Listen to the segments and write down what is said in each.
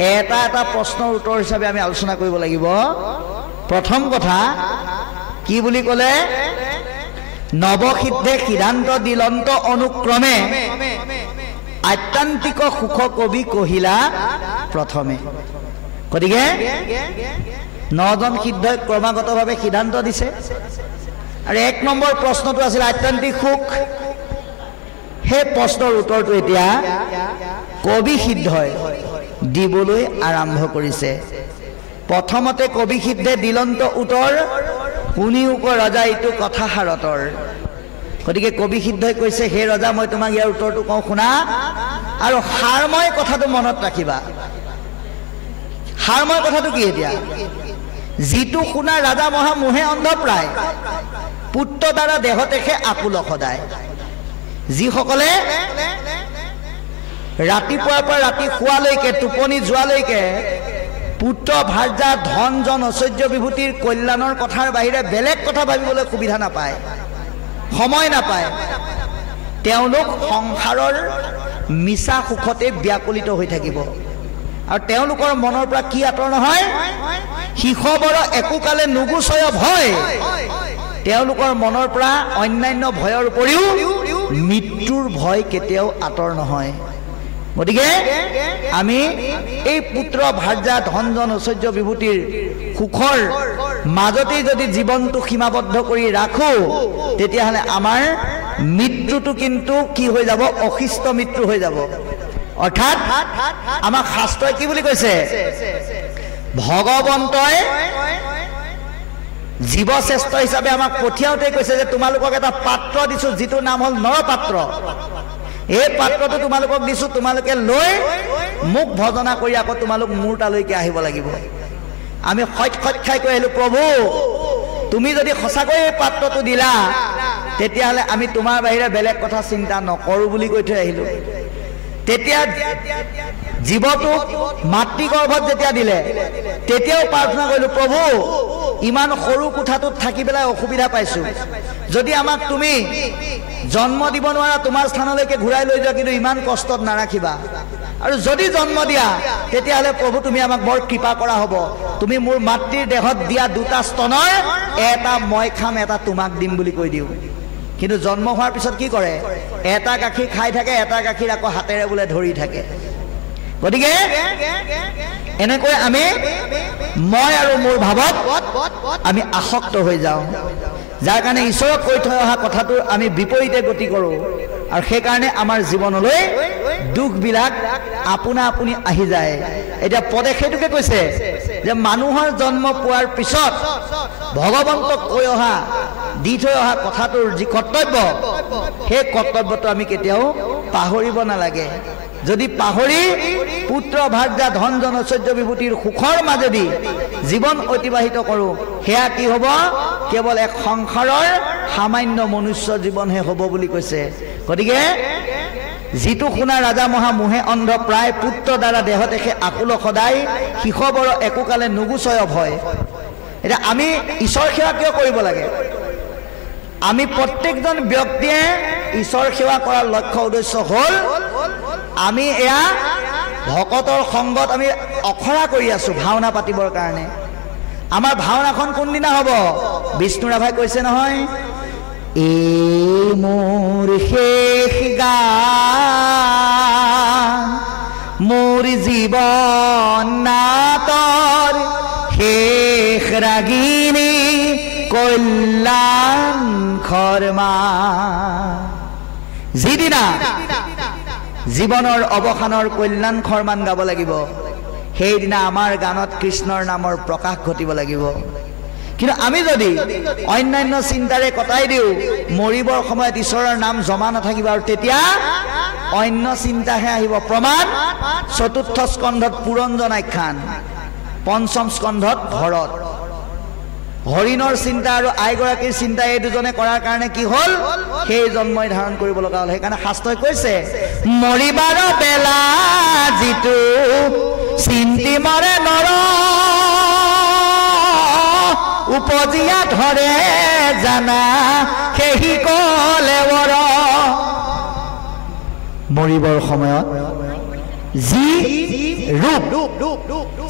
এটা এটা প্ৰশ্নৰ উত্তৰ হিচাপে আমি আলোচনা কৰিব লাগিব। প্ৰথম কথা কি বুলি ক'লে, নৱসিদ্ধে সিদ্ধান্ত দিলন্ত অনুক্ৰমে আত্যান্তিক সুখ কবি কহিলা প্ৰথমে। গতিকে 9জন সিদ্ধই ক্ৰমাগতভাৱে সিদ্ধান্ত দিছে। আৰু 1 নম্বৰ প্ৰশ্নটো আছিল আত্যান্তিক সুখ। সেই প্ৰশ্নৰ উত্তৰটো এতিয়া কবি সিদ্ধই দিবলৈ আৰম্ভ কৰিছে। প্ৰথমতে কবি সিদ্ধে দিলন্ত উত্তৰ, শুনিওক ৰজা এইটো কথা সাৰতৰ। গতিকে কবি সিদ্ধই কৈছে, হে ৰজা মই তোমাক ইয়াৰ উত্তৰটো কওঁ শুনা, আৰু সাৰময় কথাটো মনত ৰাখিবা। সাৰময় কথাটো কি এতিয়া, যিটো শুনা ৰাজা মহা মোহে অন্ধ প্ৰায়, পুত্ৰ দ্বাৰা দেহতেহে আকুল সদায়। যিসকলে ৰাতিপুৱাৰ পৰা ৰাতি শোৱালৈকে, টোপনি যোৱালৈকে পুত্ৰ ভাৰ্যা ধন জন ঐশ্বৰ্য বিভূতিৰ কল্যাণৰ কথাৰ বাহিৰে বেলেগ কথা ভাবিবলৈ সুবিধা নাপায়, সময় নাপায়, তেওঁলোক সংসাৰৰ মিছা সুখতে ব্যাকুলিত হৈ থাকিব। আৰু তেওঁলোকৰ মনৰ পৰা কি আঁতৰ নহয়, শিশবৰ একোকালে নুগুচয় ভয়। তেওঁলোকৰ মনৰ পৰা অন্যান্য ভয়ৰ উপৰিও মৃত্যুৰ ভয় কেতিয়াও আঁতৰ নহয়। গতিকে আমি এই পুত্ৰ ভাৰ্যা ধনজন ঐশ্বৰ্য বিভূতিৰ সুখৰ মাজতেই যদি জীৱনটো সীমাবদ্ধ কৰি ৰাখো, তেতিয়াহ'লে আমাৰ মৃত্যুটো কিন্তু কি হৈ যাব, অশিষ্ট মৃত্যু হৈ যাব। অৰ্থাৎ আমাক শাস্ত্ৰই কি বুলি কৈছে, ভগৱন্তই জীৱশ্ৰেষ্ঠ হিচাপে আমাক পঠিয়াওঁতে কৈছে যে তোমালোকক এটা পাত্ৰ দিছো, যিটো নাম হ'ল নৰপাত্ৰ। এই পাত্ৰটো তোমালোকক দিছো, তোমালোকে লৈ মোক ভজনা কৰি আকৌ তোমালোক মোৰ তালৈকে আহিব লাগিব। আমি সৎ খাই কৈ আহিলো, প্ৰভু তুমি যদি সঁচাকৈ এই পাত্ৰটো দিলা, তেতিয়াহ'লে আমি তোমাৰ বাহিৰে বেলেগ কথা চিন্তা নকৰো বুলি কৈ থৈ আহিলো। তেতিয়া জীৱটোক মাতৃগৰ্ভত যেতিয়া দিলে, তেতিয়াও প্ৰাৰ্থনা কৰিলো, প্ৰভু ইমান সৰু কোঠাটোত থাকি পেলাই অসুবিধা পাইছো, যদি আমাক তুমি জন্ম দিব নোৱাৰা, তোমাৰ স্থানলৈকে ঘূৰাই লৈ যোৱা, কিন্তু ইমান কষ্টত নাৰাখিবা। আৰু যদি জন্ম দিয়া, তেতিয়াহ'লে প্ৰভু তুমি আমাক বৰ কৃপা কৰা হ'ব, তুমি মোৰ মাতৃৰ দেহত দিয়া 2টা স্তনৰ এটা মই খাম, এটা তোমাক দিম বুলি কৈ দিওঁ। কিন্তু জন্ম হোৱাৰ পিছত কি কৰে, এটা গাখীৰ খাই থাকে, এটা গাখীৰ আকৌ হাতেৰে বোলে ধৰি থাকে। গতিকে এনেকৈ আমি মই আৰু মোৰ ভাৱত আমি আসক্ত হৈ যাওঁ, যাৰ কাৰণে ঈশ্বৰক কৈ থৈ অহা কথাটো আমি বিপৰীতে গতি কৰোঁ। আৰু সেইকাৰণে আমাৰ জীৱনলৈ দুখবিলাক আপোনা আপুনি আহি যায়। এতিয়া পদে সেইটোকে কৈছে যে মানুহৰ জন্ম পোৱাৰ পিছত ভগৱন্তক কৈ অহা, দি থৈ অহা কথাটোৰ যি কৰ্তব্য, সেই কৰ্তব্যটো আমি কেতিয়াও পাহৰিব নালাগে। যদি পাহৰি পুত্ৰ ভাৰ্যা ধন জন ঐশ্বৰ্য বিভূতিৰ সুখৰ মাজেদি জীৱন অতিবাহিত কৰোঁ, সেয়া কি হ'ব, কেৱল এক সংসাৰৰ সামান্য মনুষ্য জীৱনহে হ'ব বুলি কৈছে। গতিকে যিটো শুনা ৰাজা মহা মোহে অন্ধ প্ৰায়, পুত্ৰ দ্বাৰা দেহতেহে আকুল সদায়, শিশবৰ একোকালে নুগুচয় ভয়। এতিয়া আমি ঈশ্বৰ সেৱা কিয় কৰিব লাগে? আমি প্ৰত্যেকজন ব্যক্তিয়ে ঈশ্বৰ সেৱা কৰাৰ লক্ষ্য উদ্দেশ্য হ'ল, আমি এয়া ভকতৰ সংগত আমি অখৰা কৰি আছো ভাওনা পাতিবৰ কাৰণে। আমাৰ ভাওনাখন কোনদিনা হ'ব? বিষ্ণু ৰাভাই কৈছে নহয়, এই মোৰ শেষ গান, মোৰ জীৱন নাটৰ শেষ ৰাগিনী কল্যাণ শৰ্মা। যিদিনা জীৱনৰ অৱসানৰ কল্যাণ খৰমান গাব লাগিব, সেইদিনা আমাৰ গানত কৃষ্ণৰ নামৰ প্ৰকাশ ঘটিব লাগিব। কিন্তু আমি যদি অন্যান্য চিন্তাৰে কটাই দিওঁ, মৰিবৰ সময়ত ঈশ্বৰৰ নাম জমা নাথাকিব, আৰু তেতিয়া অন্য চিন্তাহে আহিব। প্ৰমাণ 4ৰ্থ স্কন্ধত পুৰঞ্জন আখ্যান, 5ম স্কন্ধত ভৰত। হৰিণৰ চিন্তা আৰু আইগৰাকীৰ চিন্তা এই দুজনে কৰাৰ কাৰণে কি হ'ল, সেই জন্মই ধাৰণ কৰিব লগা হ'ল। সেইকাৰণে শাস্ত্ৰই কৈছে, মৰিবাৰ বেলা যিটো চিন্তি মৰে নৰ, উপজিয়া ধৰে জানা সেহি কলে বৰ। মৰিবৰ সময়ত যি ৰূপ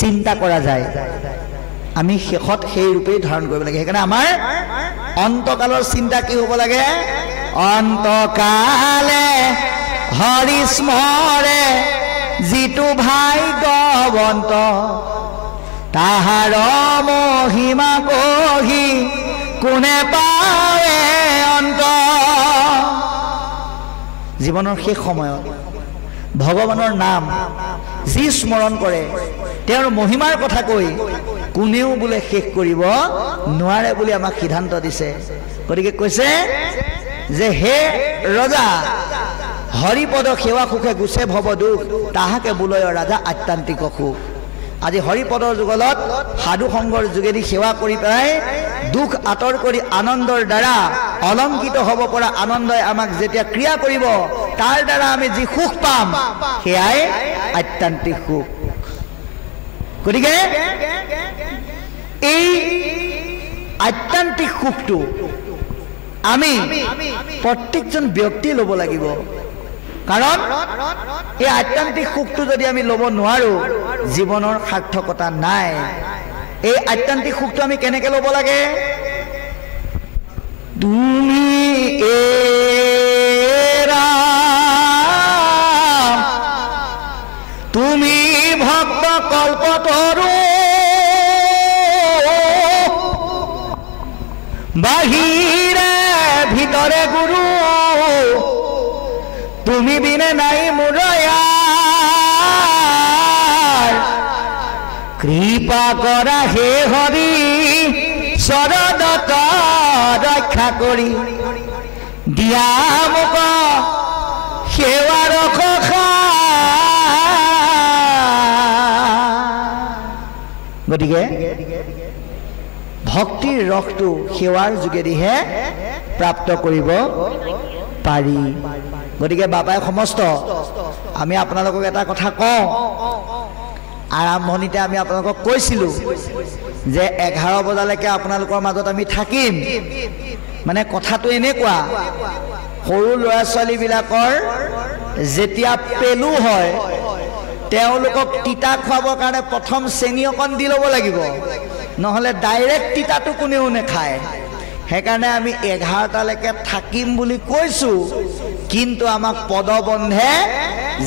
চিন্তা কৰা যায় আমি শেষত সেই ৰূপেই ধাৰণ কৰিব লাগে সেইকাৰণে আমাৰ অন্তকালৰ চিন্তা কি হ'ব লাগে অন্তকালে হৰি স্মৰে যিটো ভাগ্যৱন্ত তাহাৰ মহিমা কহি কোনে পাৱে অন্ত জীৱনৰ শেষ সময়ত ভগৱানৰ নাম যি স্মৰণ কৰে তেওঁৰ মহিমাৰ কথা কৈ কোনেও বোলে শেষ কৰিব নোৱাৰে বুলি আমাক সিদ্ধান্ত দিছে গতিকে কৈছে যে হে ৰজা হৰিপদ সেৱা সুখে গুছে ভৱ দুখ তাহাকে বোলয় ৰাজা আত্যান্তিক সুখ আজি হৰিপদৰ যুগলত সাধু সংগৰ যোগেদি সেৱা কৰি পেলাই দুখ আঁতৰ কৰি আনন্দৰ দ্বাৰা অলংকিত হ'ব পৰা আনন্দই আমাক যেতিয়া ক্ৰিয়া কৰিব তাৰ দ্বাৰা আমি যি সুখ পাম সেয়াই আত্যান্তিক সুখ গতিকে এই আত্যান্তিক সুখটো আমি প্ৰত্যেকজন ব্যক্তি ল'ব লাগিব কাৰণ এই আত্যান্তিক সুখটো যদি আমি ল'ব নোৱাৰো জীৱনৰ সাৰ্থকতা নাই এই আত্যান্তিক সুখটো আমি কেনেকৈ ল'ব লাগে তুমি তুমি ভক্ত কল্পতৰু বাহিৰে ভিতৰে গুৰু তুমি বিনে নাই মুৰয়াৰ কৃপা কৰা হে হৰি শৰদত ৰক্ষা কৰি দিয়া মোক সেৱাৰ গতিকে ভক্তিৰ ৰসটো সেৱাৰ যোগেদিহে প্ৰাপ্ত কৰিব পাৰি গতিকে বাবাই সমস্ত আমি আপোনালোকক এটা কথা কওঁ আৰম্ভণিতে আমি আপোনালোকক কৈছিলোঁ যে 11 বজালৈকে আপোনালোকৰ মাজত আমি থাকিম মানে কথাটো এনেকুৱা সৰু ল'ৰা ছোৱালীবিলাকৰ যেতিয়া পেলু হয় তেওঁলোকক তিতা খুৱাবৰ কাৰণে প্ৰথম চেনি অকণ দি ল'ব লাগিব নহ'লে ডাইৰেক্ট তিতাটো কোনেও নেখায় সেইকাৰণে আমি 11টালৈকে থাকিম বুলি কৈছোঁ কিন্তু আমাক পদবন্ধে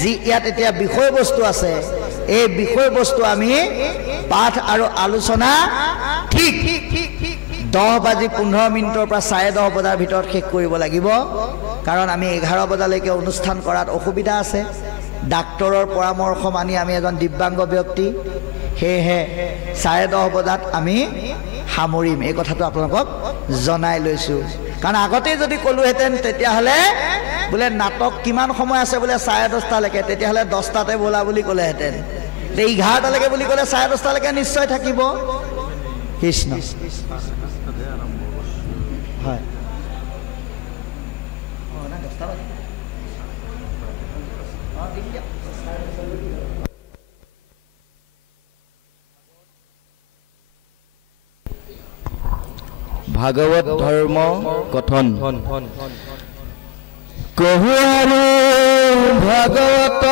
যি ইয়াত এতিয়া বিষয়বস্তু আছে এই বিষয়বস্তু আমি পাঠ আৰু আলোচনা ঠিক 10:15 পৰা 10:30 বজাৰ ভিতৰত শেষ কৰিব লাগিব কাৰণ আমি 11 বজালৈকে অনুষ্ঠান কৰাত অসুবিধা আছে ডাক্তৰৰ পৰামৰ্শ মানি আমি এজন দিব্যাংগ ব্যক্তি সেয়েহে 10:30 বজাত আমি সামৰিম এই কথাটো আপোনালোকক জনাই লৈছোঁ কাৰণ আগতে যদি ক'লোহেঁতেন তেতিয়াহ'লে বোলে নাটক কিমান সময় আছে বোলে 10:30লৈকে তেতিয়াহ'লে 10টাতে ব'লা বুলি ক'লেহেঁতেন 11টালৈকে বুলি ক'লে 10:30লৈকে নিশ্চয় থাকিব কৃষ্ণ হয় ভাগৱত ধৰ্ম কথন কহু আৰু ভাগৱত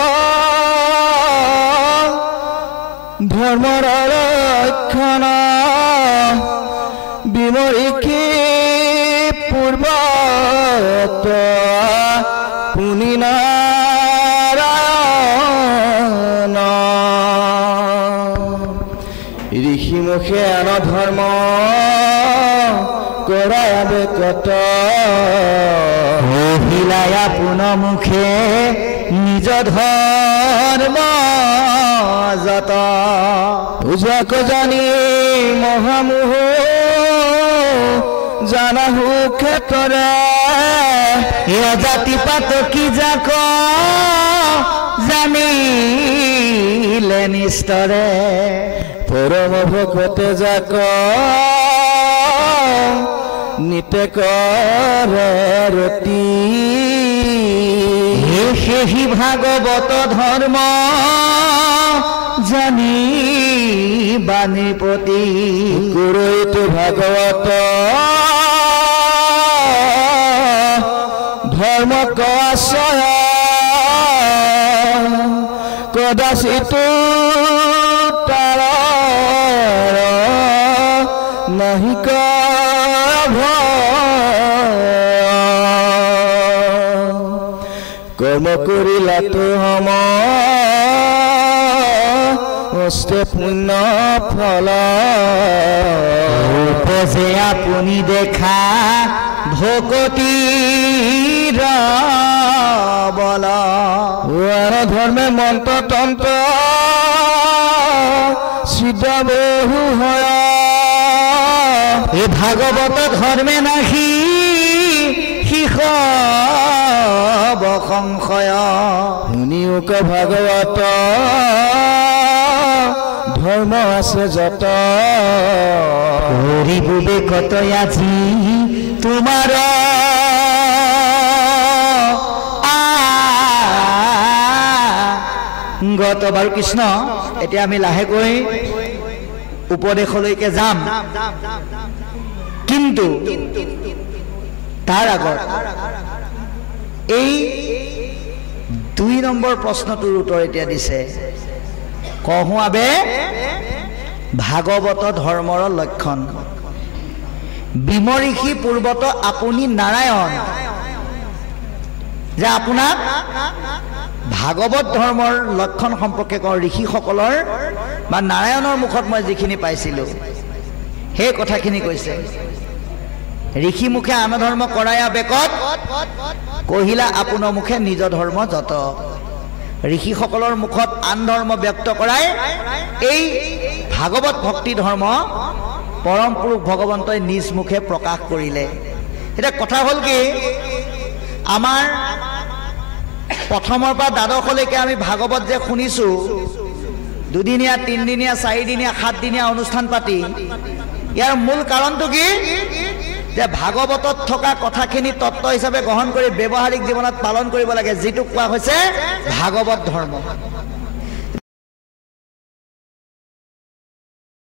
ধৰ্মৰ ৰক্ষণ বিমৰিষি পূৰ্বত পুনি নাৰায়ণ ঋষিমুখে আন ধৰ্ম কৰাবে কত মহিলায়া পুনমুখে নিজ ধৰ্ম যত উজাক জানি মহামোহ জানাহু ক্ষেত্ৰে জাতি পাত কি যাক জানিলে নিস্তৰে পৰম ভকতে যাক নিতে কৰে ৰতি সেহি ভাগৱত ধৰ্ম জানি বাণীপতি গুৰুইটো ভাগৱত ধৰ্ম কচয় কদাচিত তাৰ নাহিক কৰ্ম কৰিলাতো সমস্তে পুণ্য ফল উপজে আপুনি দেখা ভকতিৰ বল ধৰ্মে মন্ত্ৰ তন্ত্ৰ সিদ্ধ বহু হয় এই ভাগৱত ধৰ্মে নাহি শিষ সংশয় শুনিওক ভাগৱত ধৰ্ম আছে যত বিবেকত আজি তোমাৰ গত বাৰু কৃষ্ণ এতিয়া আমি লাহেকৈ উপদেশলৈকে যাম কিন্তু তাৰ আগত এই 2 নম্বৰ প্ৰশ্নটোৰ উত্তৰ এতিয়া দিছে কহো আবে ভাগৱত ধৰ্মৰ লক্ষণ বিমৰিষি পূৰ্বত আপুনি নাৰায়ণ যে আপোনাক ভাগৱত ধৰ্মৰ লক্ষণ সম্পৰ্কে কওঁ ঋষিসকলৰ বা নাৰায়ণৰ মুখত মই যিখিনি পাইছিলোঁ সেই কথাখিনি কৈছে ঋষি মুখে আন ধৰ্ম কৰায়া বেকত কহিলা আপোনাৰ মুখে নিজ ধৰ্ম যত ঋষিসকলৰ মুখত আন ধৰ্ম ব্যক্ত কৰাই এই ভাগৱত ভক্তি ধৰ্ম পৰম পুৰুষ ভগৱন্তই নিজ মুখে প্ৰকাশ কৰিলে এটা কথা হ'ল কি আমাৰ প্ৰথমৰ পৰা দ্বাদশলৈকে আমি ভাগৱত যে শুনিছোঁ দুদিনীয়া তিনিদিনীয়া চাৰিদিনীয়া সাতদিনীয়া অনুষ্ঠান পাতি ইয়াৰ মূল কাৰণটো কি যে ভাগৱতত থকা কথাখিনি তত্ত্ব হিচাপে গ্ৰহণ কৰি ব্যৱহাৰিক জীৱনত পালন কৰিব লাগে যিটো কোৱা হৈছে ভাগৱত ধৰ্ম